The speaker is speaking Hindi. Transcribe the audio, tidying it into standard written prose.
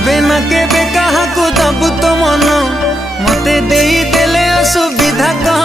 केबे ना केबे कहा को दबु तो मन मते देई देले असुविधा।